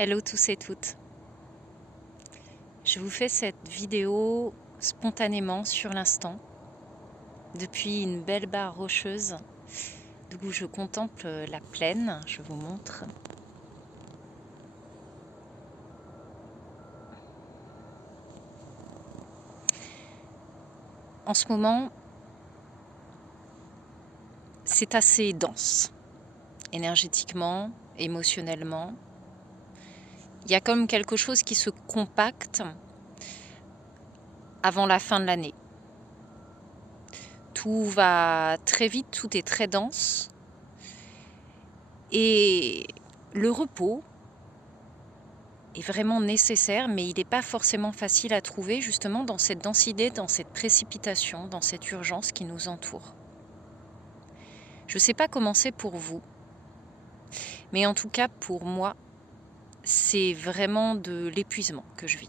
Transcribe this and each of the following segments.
Hello tous et toutes. Je vous fais cette vidéo spontanément sur l'instant, depuis une belle barre rocheuse d'où je contemple la plaine. Je vous montre. En ce moment, c'est assez dense, énergétiquement, émotionnellement. Il y a comme quelque chose qui se compacte avant la fin de l'année. Tout va très vite, tout est très dense. Et le repos est vraiment nécessaire, mais il n'est pas forcément facile à trouver justement dans cette densité, dans cette précipitation, dans cette urgence qui nous entoure. Je ne sais pas comment c'est pour vous, mais en tout cas pour moi, c'est vraiment de l'épuisement que je vis.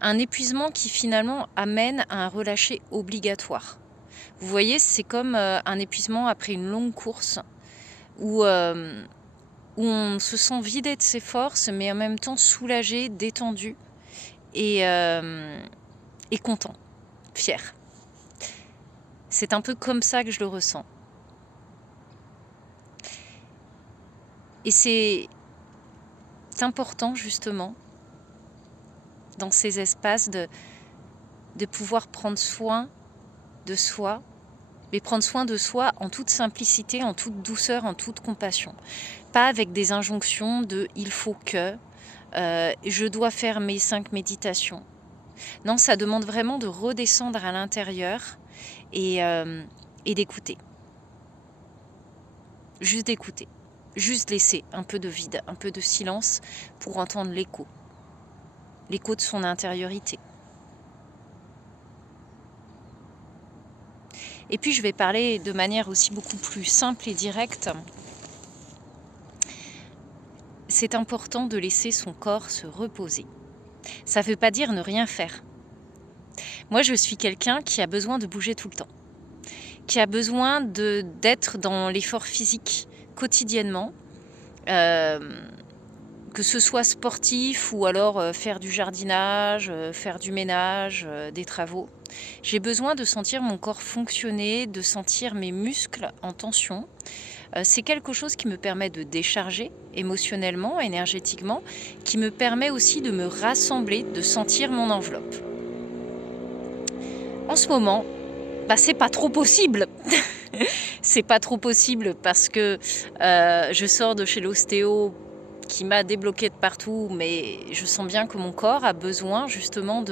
Un épuisement qui finalement amène à un relâcher obligatoire. Vous voyez, c'est comme un épuisement après une longue course où on se sent vidé de ses forces, mais en même temps soulagé, détendu et content, fier. C'est un peu comme ça que je le ressens. Et c'est important justement, dans ces espaces, de pouvoir prendre soin de soi, mais prendre soin de soi en toute simplicité, en toute douceur, en toute compassion. Pas avec des injonctions de « il faut que je dois faire mes 5 méditations ». Non, ça demande vraiment de redescendre à l'intérieur et d'écouter. Juste d'écouter. Juste laisser un peu de vide, un peu de silence pour entendre l'écho. L'écho de son intériorité. Et puis je vais parler de manière aussi beaucoup plus simple et directe. C'est important de laisser son corps se reposer. Ça ne veut pas dire ne rien faire. Moi, je suis quelqu'un qui a besoin de bouger tout le temps, qui a besoin d'être dans l'effort physique quotidiennement, que ce soit sportif ou alors faire du jardinage, faire du ménage, des travaux. J'ai besoin de sentir mon corps fonctionner, de sentir mes muscles en tension. C'est quelque chose qui me permet de décharger émotionnellement, énergétiquement, qui me permet aussi de me rassembler, de sentir mon enveloppe. En ce moment, c'est pas trop possible. C'est pas trop possible parce que je sors de chez l'ostéo qui m'a débloqué de partout, mais je sens bien que mon corps a besoin justement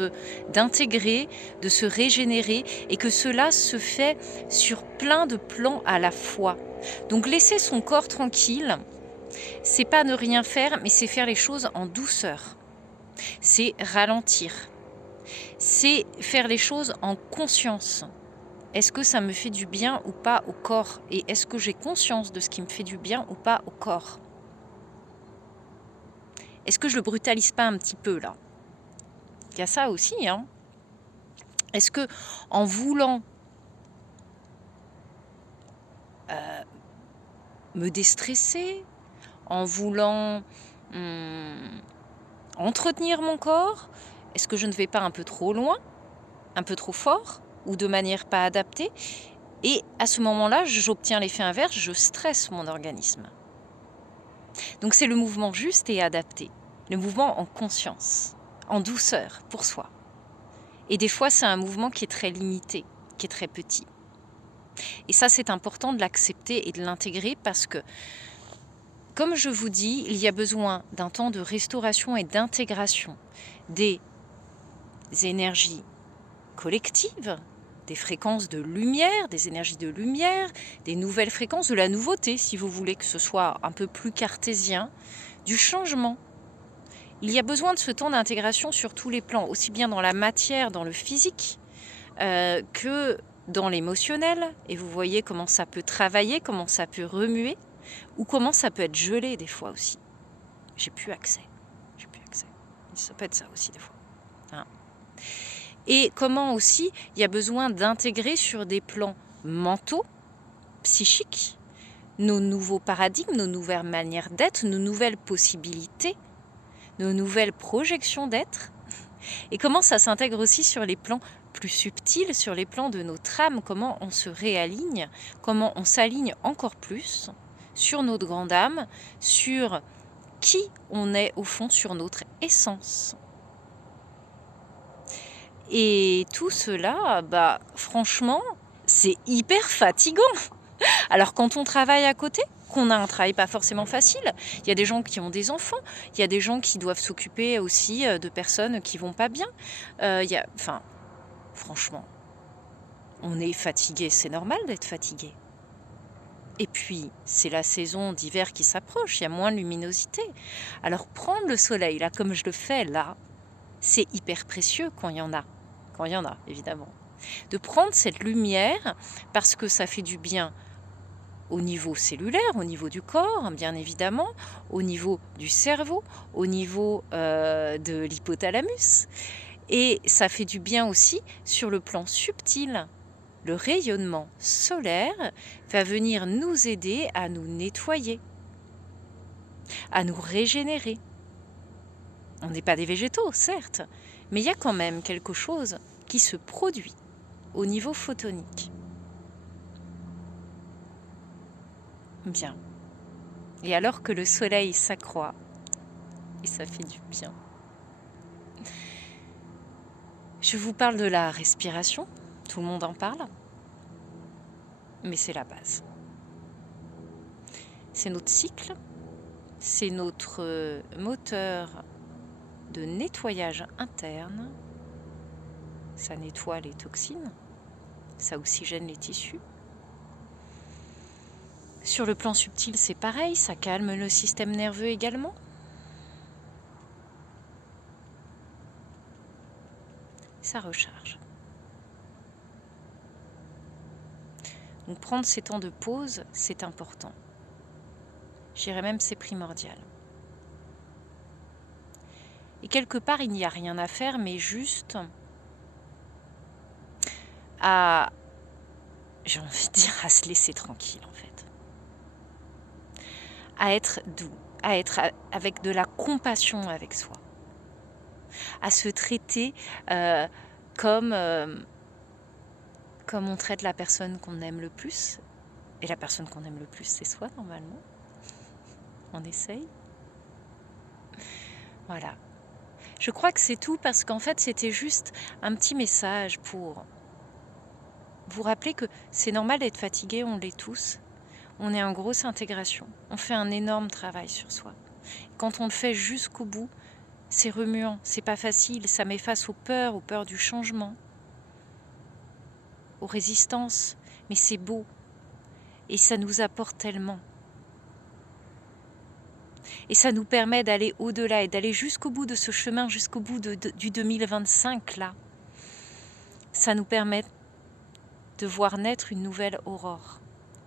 d'intégrer, de se régénérer et que cela se fait sur plein de plans à la fois. Donc laisser son corps tranquille, c'est pas ne rien faire, mais c'est faire les choses en douceur. C'est ralentir. C'est faire les choses en conscience. Est-ce que ça me fait du bien ou pas au corps? Et est-ce que j'ai conscience de ce qui me fait du bien ou pas au corps? Est-ce que je le brutalise pas un petit peu là? Il y a ça aussi, hein. Est-ce que en voulant me déstresser, en voulant entretenir mon corps, est-ce que je ne vais pas un peu trop loin, un peu trop fort, ou de manière pas adaptée? Et à ce moment-là, j'obtiens l'effet inverse, je stresse mon organisme. Donc c'est le mouvement juste et adapté, le mouvement en conscience, en douceur pour soi. Et des fois, c'est un mouvement qui est très limité, qui est très petit. Et ça, c'est important de l'accepter et de l'intégrer parce que, comme je vous dis, il y a besoin d'un temps de restauration et d'intégration des énergies collectives, des fréquences de lumière, des énergies de lumière, des nouvelles fréquences, de la nouveauté, si vous voulez que ce soit un peu plus cartésien, du changement. Il y a besoin de ce temps d'intégration sur tous les plans, aussi bien dans la matière, dans le physique, que dans l'émotionnel. Et vous voyez comment ça peut travailler, comment ça peut remuer, ou comment ça peut être gelé des fois aussi. J'ai plus accès. Ça peut être ça aussi des fois. Hein. Et comment aussi il y a besoin d'intégrer sur des plans mentaux, psychiques, nos nouveaux paradigmes, nos nouvelles manières d'être, nos nouvelles possibilités, nos nouvelles projections d'être, et comment ça s'intègre aussi sur les plans plus subtils, sur les plans de notre âme, comment on se réaligne, comment on s'aligne encore plus sur notre grande âme, sur qui on est au fond, sur notre essence. Et tout cela, franchement, c'est hyper fatigant. Alors quand on travaille à côté, qu'on a un travail pas forcément facile, il y a des gens qui ont des enfants, il y a des gens qui doivent s'occuper aussi de personnes qui vont pas bien. Franchement, on est fatigué, c'est normal d'être fatigué. Et puis, c'est la saison d'hiver qui s'approche, il y a moins de luminosité. Alors prendre le soleil, là, comme je le fais là, c'est hyper précieux quand il y en a. Quand il y en a, évidemment. De prendre cette lumière, parce que ça fait du bien au niveau cellulaire, au niveau du corps, bien évidemment, au niveau du cerveau, au niveau de l'hypothalamus. Et ça fait du bien aussi sur le plan subtil. Le rayonnement solaire va venir nous aider à nous nettoyer, à nous régénérer. On n'est pas des végétaux, certes, mais il y a quand même quelque chose qui se produit au niveau photonique. Bien. Et alors que le soleil s'accroît, et ça fait du bien. Je vous parle de la respiration, tout le monde en parle, mais c'est la base. C'est notre cycle, c'est notre moteur de nettoyage interne. Ça nettoie les toxines, ça oxygène les tissus. Sur le plan subtil, c'est pareil, ça calme le système nerveux également. Ça recharge. Donc prendre ces temps de pause, c'est important. Je dirais même c'est primordial. Et quelque part, il n'y a rien à faire, mais juste à, j'ai envie de dire, à se laisser tranquille en fait. À être doux, à être avec de la compassion avec soi. À se traiter comme on traite la personne qu'on aime le plus. Et la personne qu'on aime le plus, c'est soi normalement. On essaye. Voilà. Je crois que c'est tout parce qu'en fait, c'était juste un petit message pour vous rappeler que c'est normal d'être fatigué, on l'est tous. On est en grosse intégration. On fait un énorme travail sur soi. Quand on le fait jusqu'au bout, c'est remuant, c'est pas facile, ça met face aux peurs du changement, aux résistances, mais c'est beau et ça nous apporte tellement. Et ça nous permet d'aller au-delà et d'aller jusqu'au bout de ce chemin, jusqu'au bout du 2025 là. Ça nous permet de voir naître une nouvelle aurore.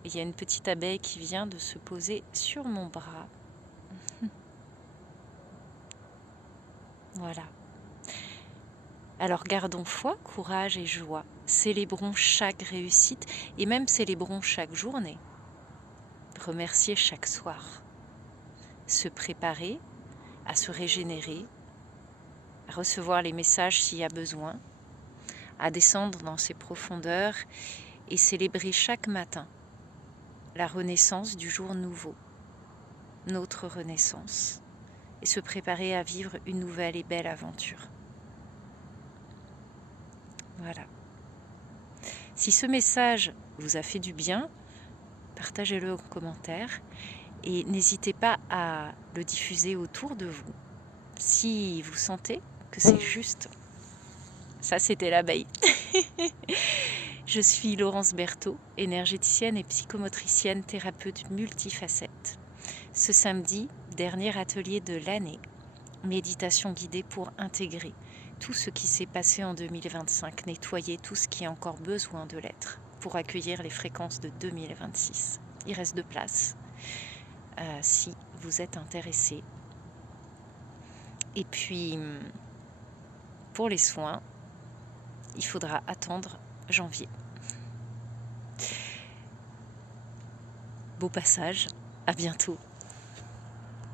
Et il y a une petite abeille qui vient de se poser sur mon bras. Voilà. Alors gardons foi, courage et joie. Célébrons chaque réussite et même célébrons chaque journée. Remercier chaque soir. Se préparer à se régénérer, à recevoir les messages s'il y a besoin, à descendre dans ses profondeurs et célébrer chaque matin la renaissance du jour nouveau, notre renaissance, et se préparer à vivre une nouvelle et belle aventure. Voilà. Si ce message vous a fait du bien, partagez-le en commentaire et n'hésitez pas à le diffuser autour de vous. Si vous sentez que c'est juste, ça c'était l'abeille. Je suis Laurence Berthaud, énergéticienne et psychomotricienne, thérapeute multifacette. Ce samedi, dernier atelier de l'année, méditation guidée pour intégrer tout ce qui s'est passé en 2025, nettoyer tout ce qui a encore besoin de l'être pour accueillir les fréquences de 2026. Il reste de place si vous êtes intéressé. Et puis, pour les soins, il faudra attendre janvier. beau passage. À bientôt.